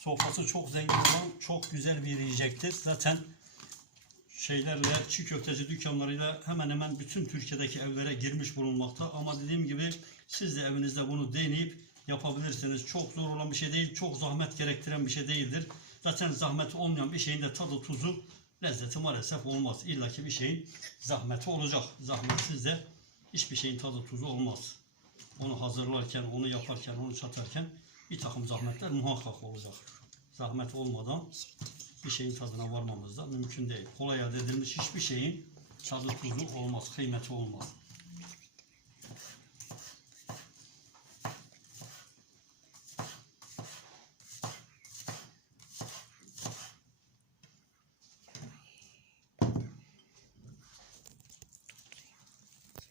Sofrası çok zengin olan çok güzel bir yiyecektir. Zaten şeylerle çiğ köfteci dükkanlarıyla hemen hemen bütün Türkiye'deki evlere girmiş bulunmakta. Ama dediğim gibi siz de evinizde bunu deneyip yapabilirsiniz. Çok zor olan bir şey değil, çok zahmet gerektiren bir şey değildir. Zaten zahmeti olmayan bir şeyin de tadı, tuzu, lezzeti maalesef olmaz. İlla ki bir şeyin zahmeti olacak. Zahmetsiz de hiçbir şeyin tadı, tuzu olmaz. Onu hazırlarken, onu yaparken, onu çatarken bir takım zahmetler muhakkak olacak. Zahmet olmadan bir şeyin tadına varmamız da mümkün değil. Kolay elde edilmiş hiçbir şeyin tadı tuzu olmaz, kıymeti olmaz.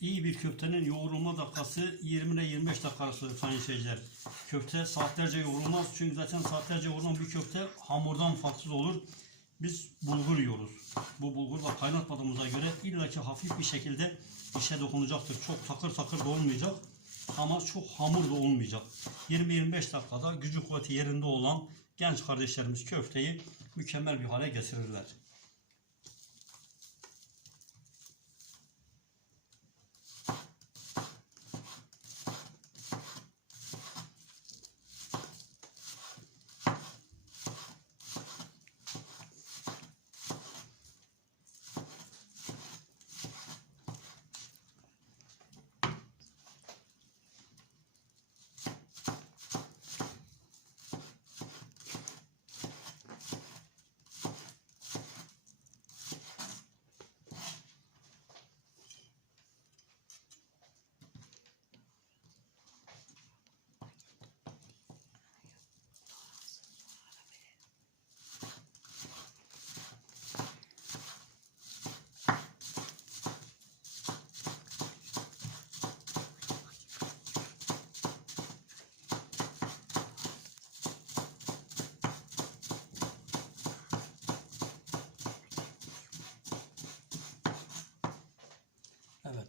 İyi bir köftenin yoğrulma dakikası 20 ile 25 dakika arası sayın seyirciler. Köfte saatlerce yoğrulmaz çünkü zaten saatlerce yoğrulan bir köfte hamurdan farksız olur. Biz bulgur yiyoruz. Bu bulgurla kaynatmadığımıza göre illaki hafif bir şekilde işe dokunacaktır. Çok takır takır da olmayacak ama çok hamur da olmayacak. 20-25 dakikada gücü kuvveti yerinde olan genç kardeşlerimiz köfteyi mükemmel bir hale getirirler.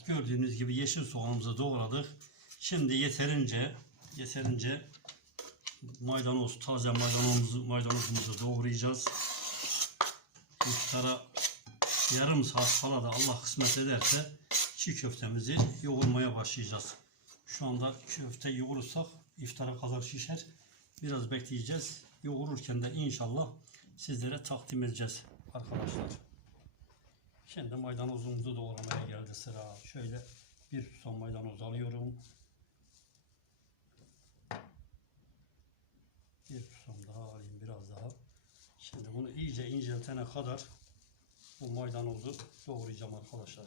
Gördüğünüz gibi yeşil soğanımızı doğradık. Şimdi yeterince yeterince maydanoz, taze maydanozumuzu, maydanozumuzu doğrayacağız. İftara yarım saat kala da Allah kısmet ederse çiğ köftemizi yoğurmaya başlayacağız. Şu anda köfte yoğurursak iftara kadar şişer. Biraz bekleyeceğiz. Yoğururken de inşallah sizlere takdim edeceğiz arkadaşlar. Şimdi maydanozumuzu doğramaya geldi sıra. Şöyle bir tutam maydanoz alıyorum. Bir tutam daha alayım biraz daha. Şimdi bunu iyice inceltene kadar bu maydanozu doğrayacağım arkadaşlar.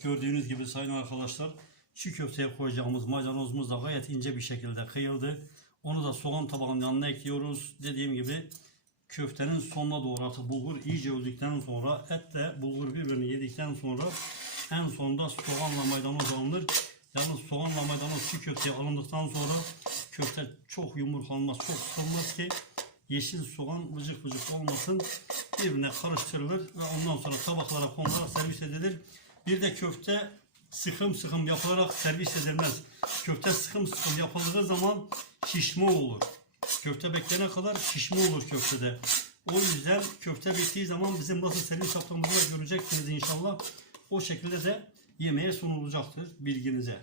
Gördüğünüz gibi sayın arkadaşlar çiğ köfteye koyacağımız maydanozumuz da gayet ince bir şekilde kıyıldı. Onu da soğan tabağının yanına ekliyoruz. Dediğim gibi köftenin sonuna doğru artık bulgur iyice öldükten sonra etle bulgur birbirini yedikten sonra en sonunda soğanla maydanoz alınır. Yalnız soğanla maydanoz çiğ köfteye alındıktan sonra köfte çok yumurtlanmaz, çok sıkılmaz ki yeşil soğan vıcık vıcık olmasın. Birbirine karıştırılır ve ondan sonra tabaklara konularak servis edilir. Bir de köfte sıkım sıkım yapılarak servis edilmez. Köfte sıkım sıkım yapıldığı zaman şişme olur. Köfte beklene kadar şişme olur köftede. O yüzden köfte bittiği zaman bizim nasıl servis yaptığımızı da göreceksiniz inşallah. O şekilde de yemeğe sunulacaktır bilginize.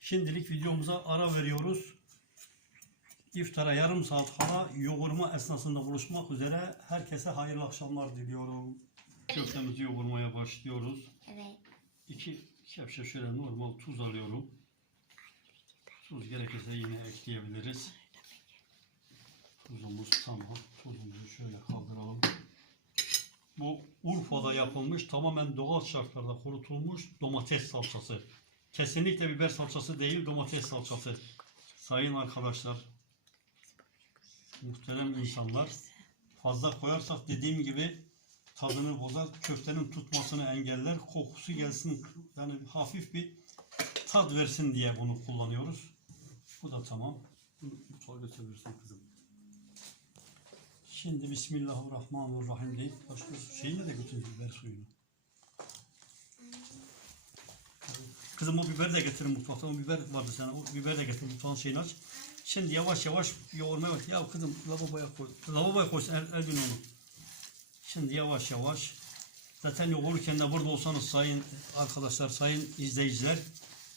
Şimdilik videomuza ara veriyoruz. İftara yarım saat kala yoğurma esnasında buluşmak üzere herkese hayırlı akşamlar diliyorum. Köftemizi yoğurmaya başlıyoruz. Evet. İki kepçe şöyle normal tuz alıyorum. Tuz gerekirse yine ekleyebiliriz. Tuzumuz tamam. Tuzumuzu şöyle kaldıralım. Bu Urfa'da yapılmış tamamen doğal şartlarda kurutulmuş domates salçası. Kesinlikle biber salçası değil domates salçası. Sayın arkadaşlar, muhterem insanlar fazla koyarsak dediğim gibi tadını bozar, köftenin tutmasını engeller, kokusu gelsin yani hafif bir tat versin diye bunu kullanıyoruz. Bu da tamam. Bunu mutfağa götürebilirsin kızım. Şimdi Bismillahirrahmanirrahim deyip başka şeyini de götür biber suyunu. Kızım o biberi de getirin mutfakta. O biber vardı sana. O biberi de getir mutfağın şeyini aç. Şimdi yavaş yavaş yoğurmaya bak. Ya kızım lavaboya koy. Lavaboya koysun el, el gün onu. Şimdi yavaş yavaş. Zaten yoğururken de burada olsanız sayın arkadaşlar, sayın izleyiciler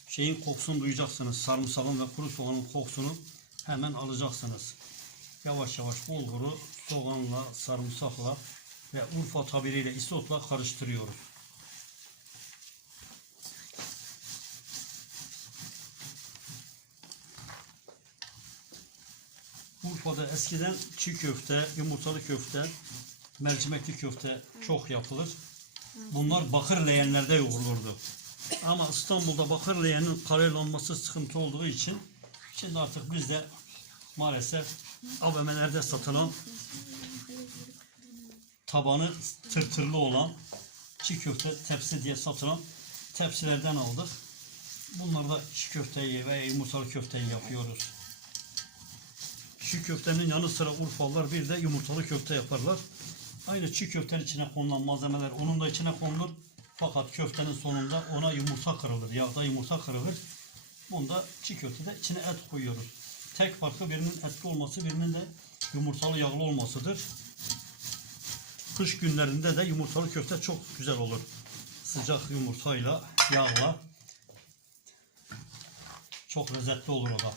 şeyin kokusunu duyacaksınız. Sarımsağın ve kuru soğanın kokusunu hemen alacaksınız. Yavaş yavaş bulguru soğanla, sarımsakla ve Urfa tabiriyle isotla karıştırıyoruz. Urfa'da eskiden çiğ köfte, yumurtalı köfte, mercimekli köfte çok yapılır. Bunlar bakır leğenlerde yoğrulurdu. Ama İstanbul'da bakır leğenin kararlanması sıkıntı olduğu için şimdi artık biz de maalesef AVM'lerde satılan tabanı tırtırlı olan çiğ köfte tepsi diye satılan tepsilerden aldık. Bunlarda çiğ köfteyi ve yumurtalı köfteyi yapıyoruz. Çiğ köftenin yanı sıra Urfalılar bir de yumurtalı köfte yaparlar. Aynı çiğ köftenin içine konulan malzemeler onun da içine konulur. Fakat köftenin sonunda ona yumurta kırılır. Yağda yumurta kırılır. Bunda çiğ köftede içine et koyuyoruz. Tek farkı birinin etli olması, birinin de yumurtalı yağlı olmasıdır. Kış günlerinde de yumurtalı köfte çok güzel olur. Sıcak yumurtayla, yağla. Çok lezzetli olur o da.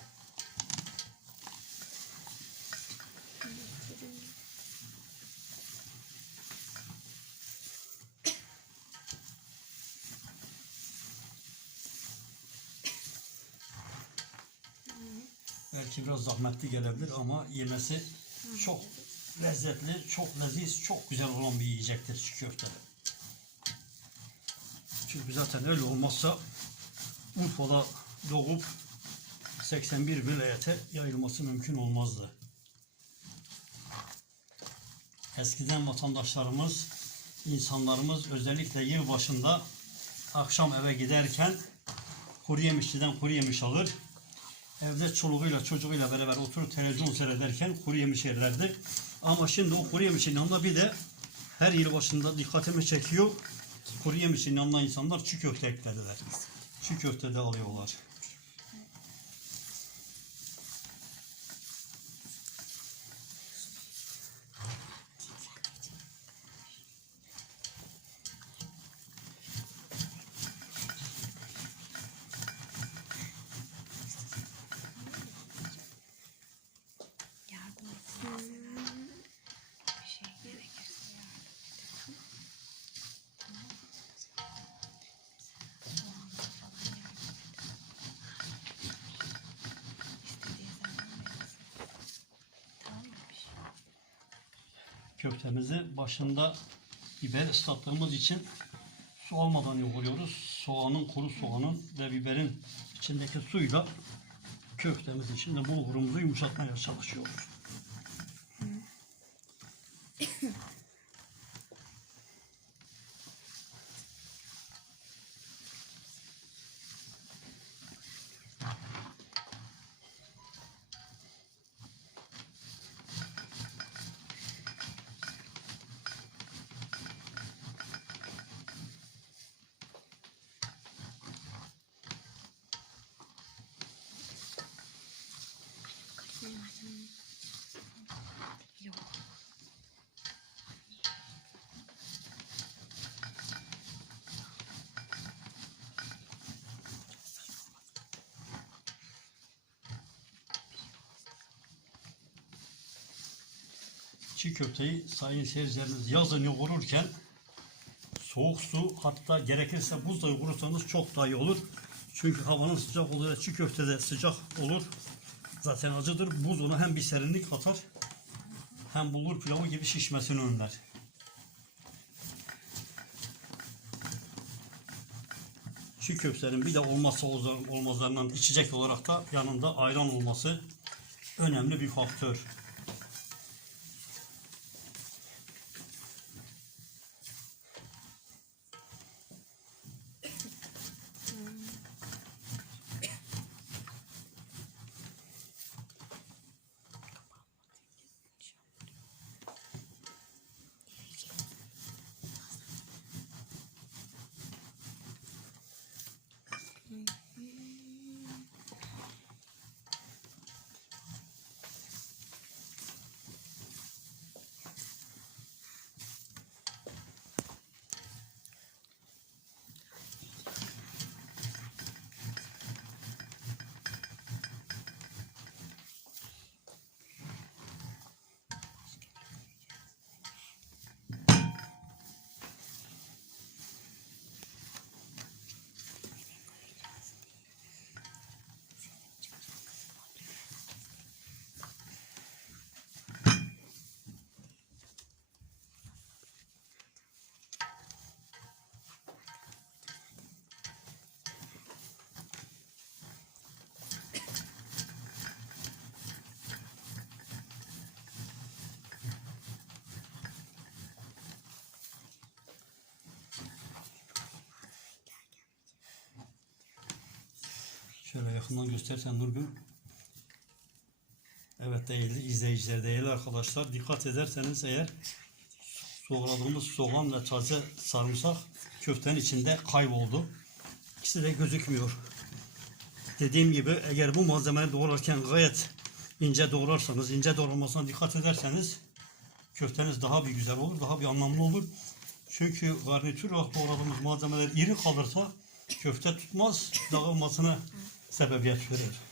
Belki biraz zahmetli gelebilir ama yemesi çok lezzetli, çok leziz, çok güzel olan bir yiyecektir çiğ köfte. Çünkü zaten öyle olmazsa Urfa'da doğup 81 vilayete yayılması mümkün olmazdı. Eskiden vatandaşlarımız, insanlarımız özellikle yıl başında akşam eve giderken kuru yemişçiden kuru yemiş alır. Evde çoluğuyla çocuğuyla beraber oturup televizyon seyrederken kuru yemiş yerlerdi. Ama şimdi o kuru yemişin yanında bir de her yıl başında dikkatimi çekiyor. Kuru yemişin yanına insanlar çiğ köfte eklediler. Çiğ köfte de alıyorlar. Yardım et. Bir şey gerekirse yardım et. Tamam mı? Mesela soğanla falan yardım et. İstediği zaman verirsin. Tamam mı? Bir şey. Köftemizi başında biber ıslattığımız için Su almadan yoğuruyoruz. Soğanın, kuru soğanın ve biberin içindeki suyla köftemizi şimdi bulgurumuzu yumuşatmaya çalışıyoruz. Yok. Çiğ köfteyi sayın seyircilerimiz yazın yoğururken soğuk su hatta gerekirse buzla yoğurursanız çok daha iyi olur. Çünkü havanın sıcak olduğu çiğ köfte de sıcak olur. Zaten acıdır. Buz ona hem bir serinlik katar hem bulgur pilavı gibi şişmesini önler. Çiğ köftenin bir de olmazsa olmazlarından içecek olarak da yanında ayran olması önemli bir faktör. Şöyle yakından göstersen Nurgül. Evet değerli izleyiciler, değerli arkadaşlar dikkat ederseniz eğer doğradığımız soğan ve taze sarımsak köftenin içinde kayboldu. İkisi de gözükmüyor. Dediğim gibi eğer bu malzemeleri doğrarken gayet ince doğrarsanız, ince doğramasına dikkat ederseniz köfteniz daha bir güzel olur, daha bir anlamlı olur. Çünkü garnitür olarak doğradığımız malzemeler iri kalırsa köfte tutmaz, dağılmasına sebebiyet verir. Evet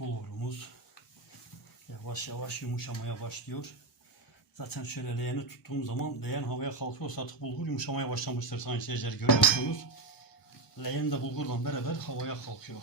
bulgurumuz yavaş yavaş yumuşamaya başlıyor. Zaten şöyle leğeni tuttuğum zaman leğen havaya kalkıyorsa artık bulgur yumuşamaya başlamıştır sayın seyirciler görüyorsunuz. Leğen de bulgurla beraber havaya kalkıyor.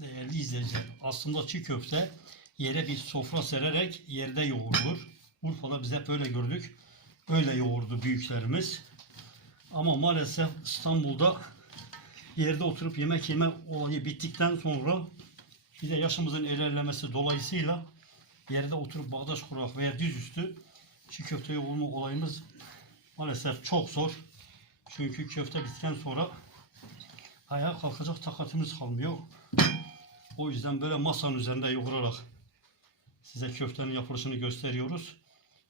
Değerli izleyiciler. Aslında çiğ köfte yere bir sofra sererek yerde yoğrulur. Urfa'da biz hep öyle gördük. Öyle yoğurdu büyüklerimiz. Ama maalesef İstanbul'da yerde oturup yemek yeme olayı bittikten sonra bir de yaşımızın ilerlemesi dolayısıyla yerde oturup bağdaş kurarak veya dizüstü çiğ köfte yoğurma olayımız maalesef çok zor. Çünkü köfte bittikten sonra ayağa kalkacak takatimiz kalmıyor. O yüzden böyle masanın üzerinde yoğurarak size köftenin yapılışını gösteriyoruz.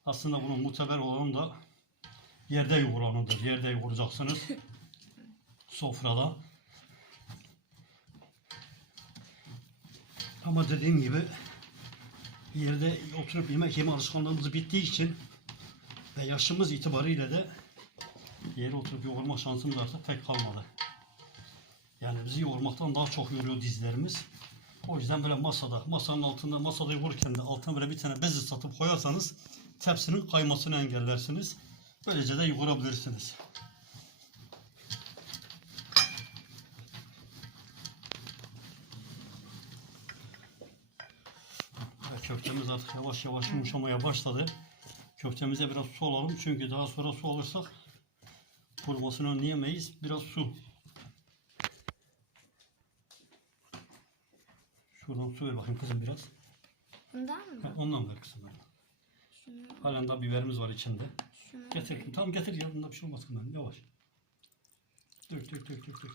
Aslında bunun muteber olanı da yerde yoğuranıdır. Yerde yoğuracaksınız. Sofrada. Ama dediğim gibi yerde oturup yemek yeme alışkanlığımız bittiği için ve yaşımız itibariyle de yere oturup yoğurma şansımız artık pek kalmadı. Yani bizi yoğurmaktan daha çok yoruyor dizlerimiz. O yüzden böyle masada, masanın altında, masada yoğururken de altına böyle bir tane bez ıslatıp koyarsanız tepsinin kaymasını engellersiniz. Böylece de yoğurabilirsiniz. Ve köftemiz artık yavaş yavaş yumuşamaya başladı. Köftemize biraz su alalım çünkü daha sonra su alırsak kurumasını önleyemeyiz. Biraz su. Şuradan su ver bakayım kızım biraz. Bundan Ha, mı? ondan ver kızım. benim. Şunu, Halen daha biberimiz var içinde. şunu. Getir. Tamam getir ya. Bunda bir şey olmaz kızım. Yavaş. Dök dök dök dök dök.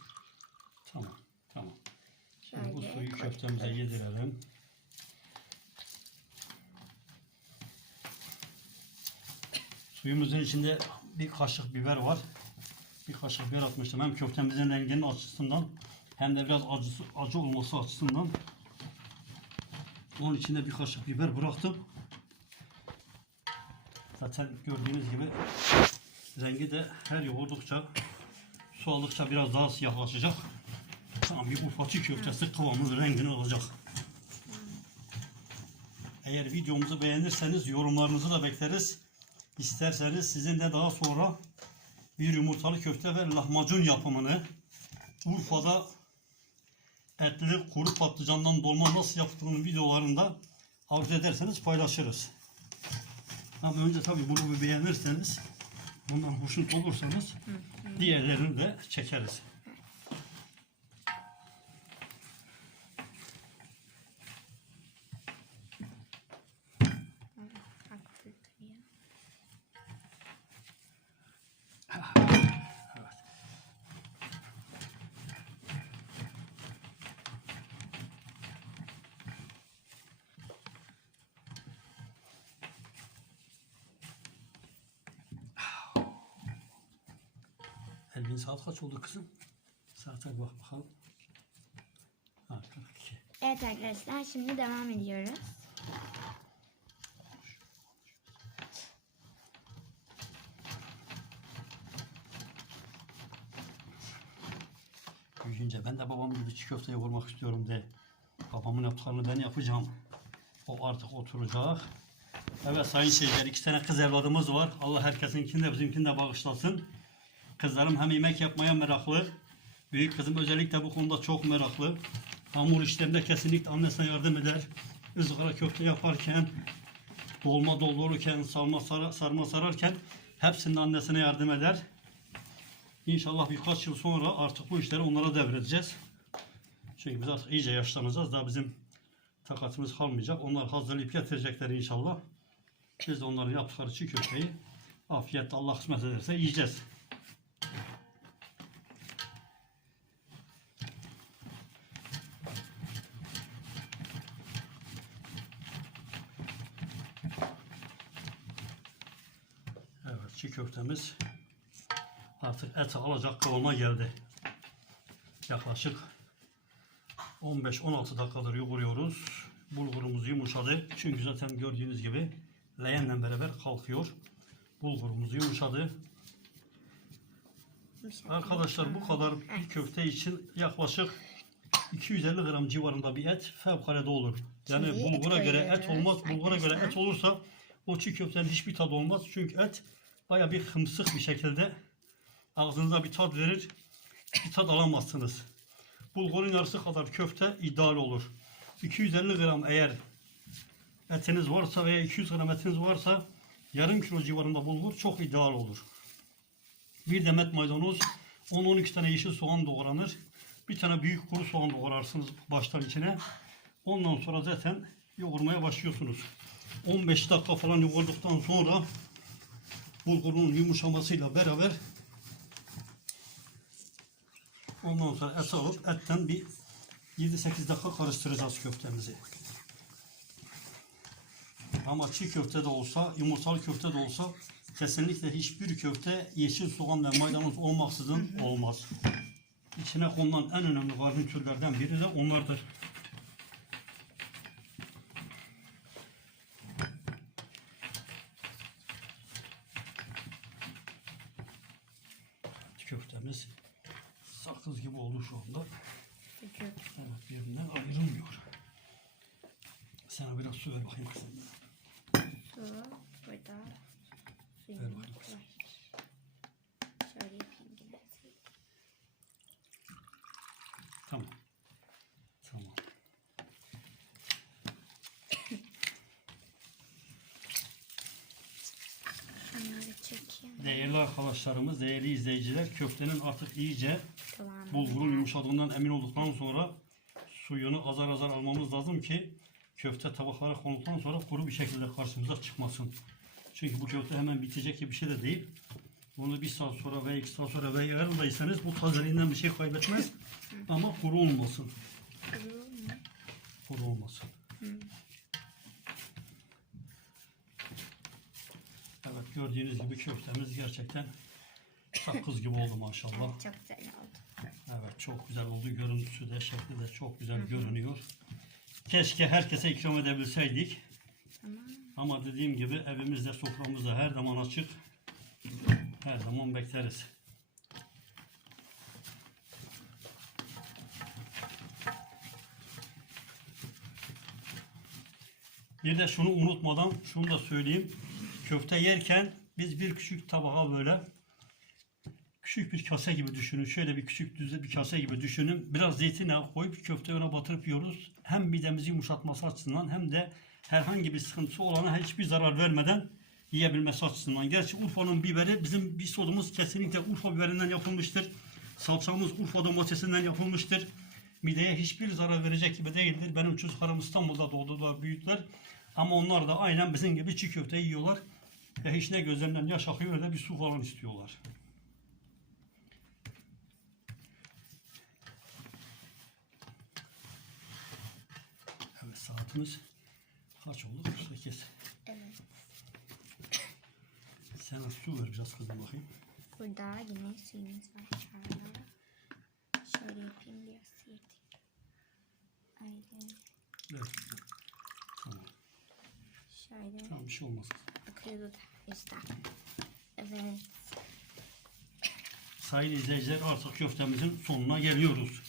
Tamam. Tamam. Şimdi bu suyu köftemize yedirelim. Suyumuzun içinde bir kaşık biber var. Bir kaşık biber atmıştım. Hem köftemizin renginin açısından hem de biraz acısı, acı olması açısından. Onun içinde bir kaşık biber bıraktım. Zaten gördüğünüz gibi rengi de her yoğurdukça su aldıkça biraz daha siyahlaşacak. Tam bir çiğ köftesi kıvamını rengini alacak. Eğer videomuzu beğenirseniz yorumlarınızı da bekleriz. İsterseniz sizin de daha sonra bir yumurtalı köfte ve lahmacun yapımını Urfa'da etli kuru patlıcandan dolma nasıl yaptığının videolarında arzu ederseniz paylaşırız. Ama önce tabii bunu bir beğenirseniz bundan hoşnut olursanız diğerlerini de çekeriz. Evet. Elbin saat kaç oldu kızım? Saate bak bakalım. Ha, 42. Evet arkadaşlar şimdi devam ediyoruz. Büyüyünce ben de babam gibi çiğ köfte yoğurmak istiyorum de. Babamın yaptıklarını ben yapacağım. O artık oturacak. Evet sayın seyirciler iki tane kız evladımız var. Allah herkesinkini de bizimkini de bağışlasın. Kızlarım hem yemek yapmaya meraklı. Büyük kızım özellikle bu konuda çok meraklı. Hamur işlerinde kesinlikle annesine yardım eder. Izgara köfte yaparken, dolma doldururken, sarma, sara- sarma sararken hepsinin annesine yardım eder. İnşallah birkaç yıl sonra artık bu işleri onlara devredeceğiz. Çünkü biz artık iyice yaşlanacağız. Daha bizim takatımız kalmayacak. Onlar hazırlayıp getirecekler inşallah. Biz de onların yaptıkları çiğ köfteyi afiyetle Allah kısmet ederse yiyeceğiz. Evet çiğ köftemiz alacak kıvama geldi. Yaklaşık 15-16 dakikadır yoğuruyoruz. Bulgurumuz yumuşadı. Çünkü zaten gördüğünüz gibi leğenle beraber kalkıyor. Bulgurumuz yumuşadı. Arkadaşlar bu kadar bir köfte için yaklaşık 250 gram civarında bir et fevkalade olur. Yani et bulgura göre et olmaz. Bulgura göre et olursa o çiğ köftenin hiçbir tadı olmaz. Çünkü et baya bir hımsık bir şekilde ağzınıza bir tat verir. Bir tat alamazsınız. bulgurun yarısı kadar köfte ideal olur. 250 gram eğer etiniz varsa veya 200 gram etiniz varsa yarım kilo civarında bulgur çok ideal olur. Bir demet maydanoz, 10-12 tane yeşil soğan doğranır. Bir tane büyük kuru soğan doğrarsınız baştan içine. Ondan sonra zaten yoğurmaya başlıyorsunuz. 15 dakika falan yoğurduktan sonra bulgurun yumuşamasıyla beraber ondan sonra et alıp etten bir 7-8 dakika karıştıracağız köftemizi. Ama çiğ köfte de olsa, yumurtalı köfte de olsa kesinlikle hiçbir köfte yeşil soğan ve maydanoz olmaksızın olmaz. İçine konulan en önemli garnitürlerden biri de onlardır. Köftemiz sakız gibi oldu şu anda. Çünkü Evet birbirinden ayrılmıyor. Sana biraz su ver bakayım kızım. su burada Ver suyumuz bakayım. var. Şöyle yapayım yine. Tamam. Tamam. Değerli arkadaşlarımız, değerli izleyiciler, köftenin artık iyice bulgurun yumuşadığından emin olduktan sonra suyunu azar azar almamız lazım ki köfte tabaklara konulduktan sonra kuru bir şekilde karşımıza çıkmasın. Çünkü bu köfte hemen bitecek gibi bir şey de değil. Bunu bir saat sonra veya iki saat sonra veya yarın da yeseniz bu tazeliğinden bir şey kaybetmez. Ama kuru olmasın. Kuru olmasın. Evet gördüğünüz gibi köftemiz gerçekten sakız gibi oldu maşallah. Çok güzel oldu. Evet çok güzel oldu. Görüntüsü de şekli de çok güzel görünüyor. Keşke herkese ikram edebilseydik. Tamam. Ama dediğim gibi evimizde soframızda her zaman açık. Her zaman bekleriz. Bir de şunu unutmadan şunu da söyleyeyim. Köfte yerken biz bir küçük tabağa böyle küçük bir kase gibi düşünün. Şöyle bir küçük düze bir kase gibi düşünün. Biraz zeytinyağı koyup köfte öne batırıp yiyoruz. Hem midemizi yumuşatması açısından hem de herhangi bir sıkıntısı olana hiçbir zarar vermeden yiyebilmesi açısından. Gerçi Urfa'nın biberi bizim bir sodumuz kesinlikle Urfa biberinden yapılmıştır. Salçamız Urfa domatesinden yapılmıştır. Mideye hiçbir zarar verecek gibi değildir. Benim çocuklarım İstanbul'da doğdular, büyüdüler. Ama onlar da aynen bizim gibi çiğ köfte yiyorlar. Ve hiç ne gözlerinden yaş akıyor ne de bir su falan istiyorlar. Saatimiz kaç oldu? 48. Evet. Sen su ver biraz kızım bakayım. Burada yine suyumuz var. Şöyle. Şöyle yapayım biraz sıyırtayım. Aynen. Evet. Tamam. Şöyle Tamam bir şey olmaz. akıyordu da üstten. Evet. Sayın izleyiciler artık köftemizin sonuna geliyoruz.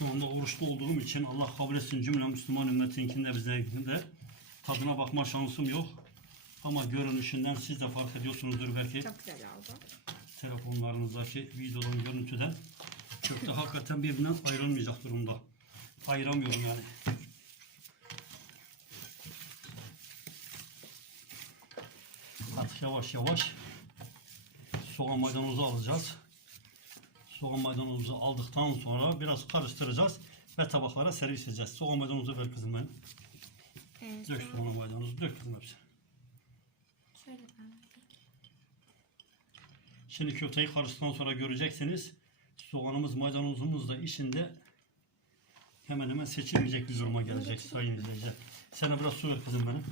Şu anda oruçlu olduğum için Allah kabul etsin cümle Müslüman ümmetinkinde bizlerinkinde de tadına bakma şansım yok. Ama görünüşünden siz de fark ediyorsunuzdur belki Çok güzel oldu. telefonlarınızdaki videoların görüntüden. Köfte hakikaten birbirinden ayrılmayacak durumda. Ayıramıyorum yani. Artık yavaş yavaş soğan maydanozu alacağız. Soğan maydanozu aldıktan sonra biraz karıştıracağız ve tabaklara servis edeceğiz. Soğan maydanozu ver kızım benim. Evet. Dök soğan maydanozu, dök kızım hepsini. Şöyle ben Şimdi köfteyi karıştıktan sonra göreceksiniz. Soğanımız, maydanozumuz da içinde hemen hemen seçilmeyecek bir duruma gelecek sayın izleyiciler. Sana biraz su ver kızım benim.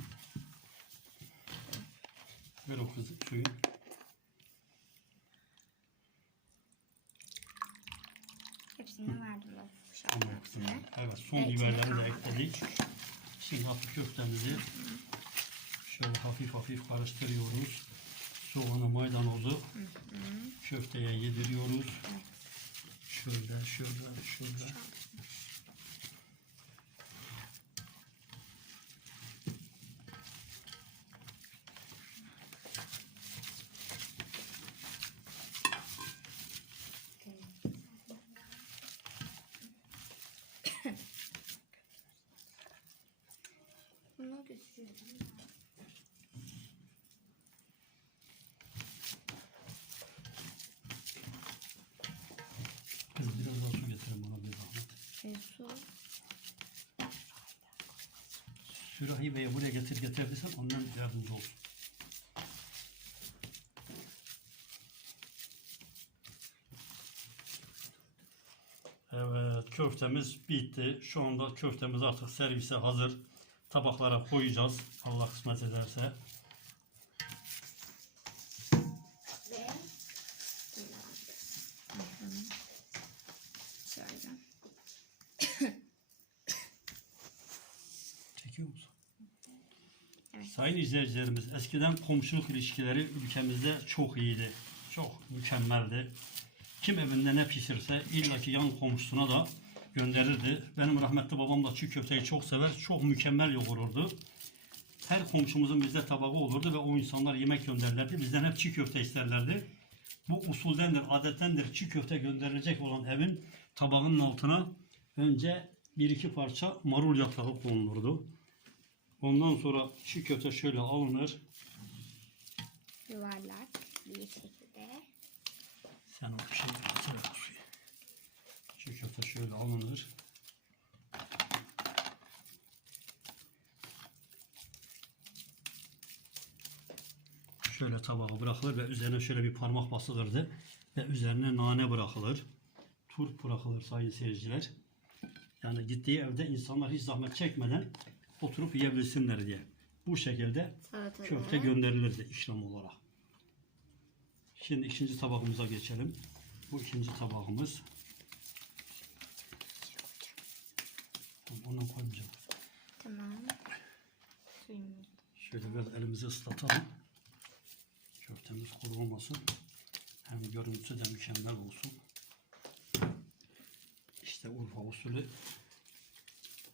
Ver o kızı suyu. Hepsini verdim o Tamam şarkı kızım. hepsini. Evet son Evet, biberleri de ekledik. Şimdi hafif köftemizi şöyle hafif hafif karıştırıyoruz. Soğanı, maydanozu köfteye yediriyoruz. Şöyle, şöyle, şöyle. götürüyorum. Kız biraz daha su getirin bana bir zahmet. E, su. Sürahi Bey'e buraya getir getirdiysen ondan yardımcı olsun. Evet köftemiz bitti. Şu anda köftemiz artık servise hazır. Tabaklara koyacağız. Allah kısmet ederse. Çekiyor musun? Evet. Sayın izleyicilerimiz eskiden komşuluk ilişkileri ülkemizde çok iyiydi. Çok mükemmeldi. Kim evinde ne pişirse illaki yan komşusuna da gönderirdi. Benim rahmetli babam da çiğ köfteyi çok sever. Çok mükemmel yoğururdu. Her komşumuzun bizde tabağı olurdu ve o insanlar yemek gönderirlerdi. Bizden hep çiğ köfte isterlerdi. Bu usuldendir, adettendir. Çiğ köfte gönderilecek olan evin tabağının altına önce bir iki parça marul yaprağı konulurdu. Ondan sonra çiğ köfte şöyle alınır. Yuvarlak bir şekilde. Sen o şeyi atır o Çiğ köfte şöyle alınır. Şöyle tabağa bırakılır ve üzerine şöyle bir parmak basılırdı. Ve üzerine nane bırakılır. Turp bırakılır sayın seyirciler. Yani gittiği evde insanlar hiç zahmet çekmeden oturup yiyebilsinler diye. Bu şekilde Salatalığı. köfte gönderilirdi işlem olarak. Şimdi ikinci tabağımıza geçelim. Bu ikinci tabağımız. Onu koymayacağım. Tamam. Suyumuz. Şöyle biraz elimizi ıslatalım. Köftemiz kuru olmasın. Hem görüntüsü de mükemmel olsun. İşte Urfa usulü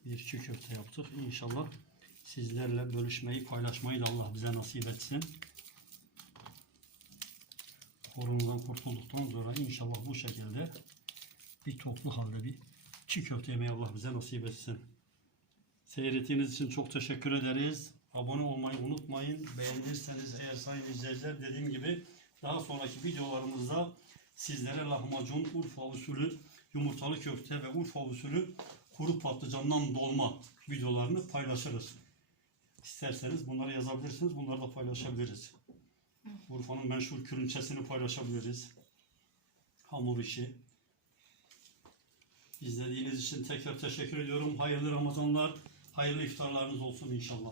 bir çiğ köfte yaptık. İnşallah sizlerle bölüşmeyi, paylaşmayı da Allah bize nasip etsin. Koronadan kurtulduktan sonra inşallah bu şekilde bir toplu halde bir çiğ köfte yemeyi Allah bize nasip etsin. Seyrettiğiniz için çok teşekkür ederiz. Abone olmayı unutmayın. Beğenirseniz eğer sayın izleyiciler dediğim gibi daha sonraki videolarımızda sizlere lahmacun, Urfa usulü yumurtalı köfte ve Urfa usulü kuru patlıcandan dolma videolarını paylaşırız. İsterseniz bunları yazabilirsiniz. Bunları da paylaşabiliriz. Urfa'nın meşhur kürünçesini paylaşabiliriz. Hamur işi. İzlediğiniz için tekrar teşekkür ediyorum. Hayırlı Ramazanlar, hayırlı iftarlarınız olsun inşallah.